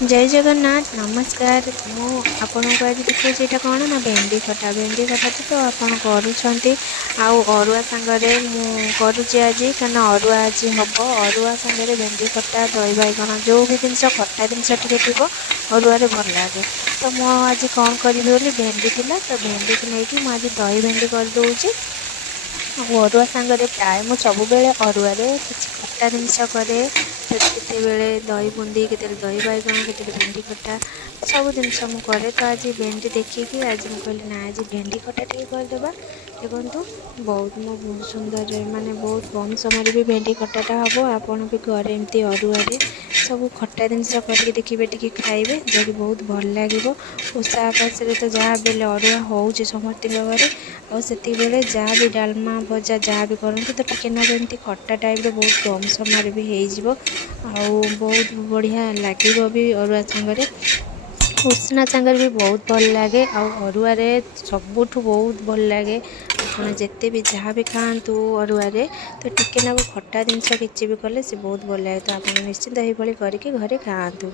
जय जगन्नाथ नमस्कार मु आपन को आज देखिए यहाँ कौन ना भेंडी खटा तो आपन करुँच आउ अरुआ सांगरे मुझे आज क्या अरुआ आज हम अरुआ सांगरे भेंडी खटा दही बैगण जो भी जिन खटा जिनस टे अरुआ भल लगे। तो मु आज कौन करी बोली भेंडी थिला तो भेंडी की लेकिन मुझे दही भेंडी कर दूची। अरुआ सांगरे प्राय मु सब अरुआ किसी खटा जिनस कै केतबेले दही बुंदी के दही बैगण के भेंडी खटा सब जिनस मुझे तो आज भेंडी देखिए आज मुझे कहली ना आज भेंडी खटा टे करदे देखु बहुत सुंदर माने बहुत कम समय भी भेंडी खटाटा हम आपन भी घरे एमती अरुआ सब खटा जिनस करके देखिए टी खाइबे जो बहुत भल लगे। ओषा आकाश तो जहाँ बेले अरुआ हो समस्त घरे आती बेले जहाँ भी डालमा भजा जहाँ भी करते तो टिके ना एमती खट्टा टाइप बहुत कम समय भी हो बहुत बढ़िया लगे भी अरुआ सांगरे उष्णा सांगरे भी बहुत भल लगे अरुआ सबुठ बहुत भल लगे। आप जिते भी जहाँ भी खातु अरुआ तो टिके ना खट्टा जिनस किसी भी कले से बहुत भल लगे तो आप निश्चिंत ये करके घरे खातु।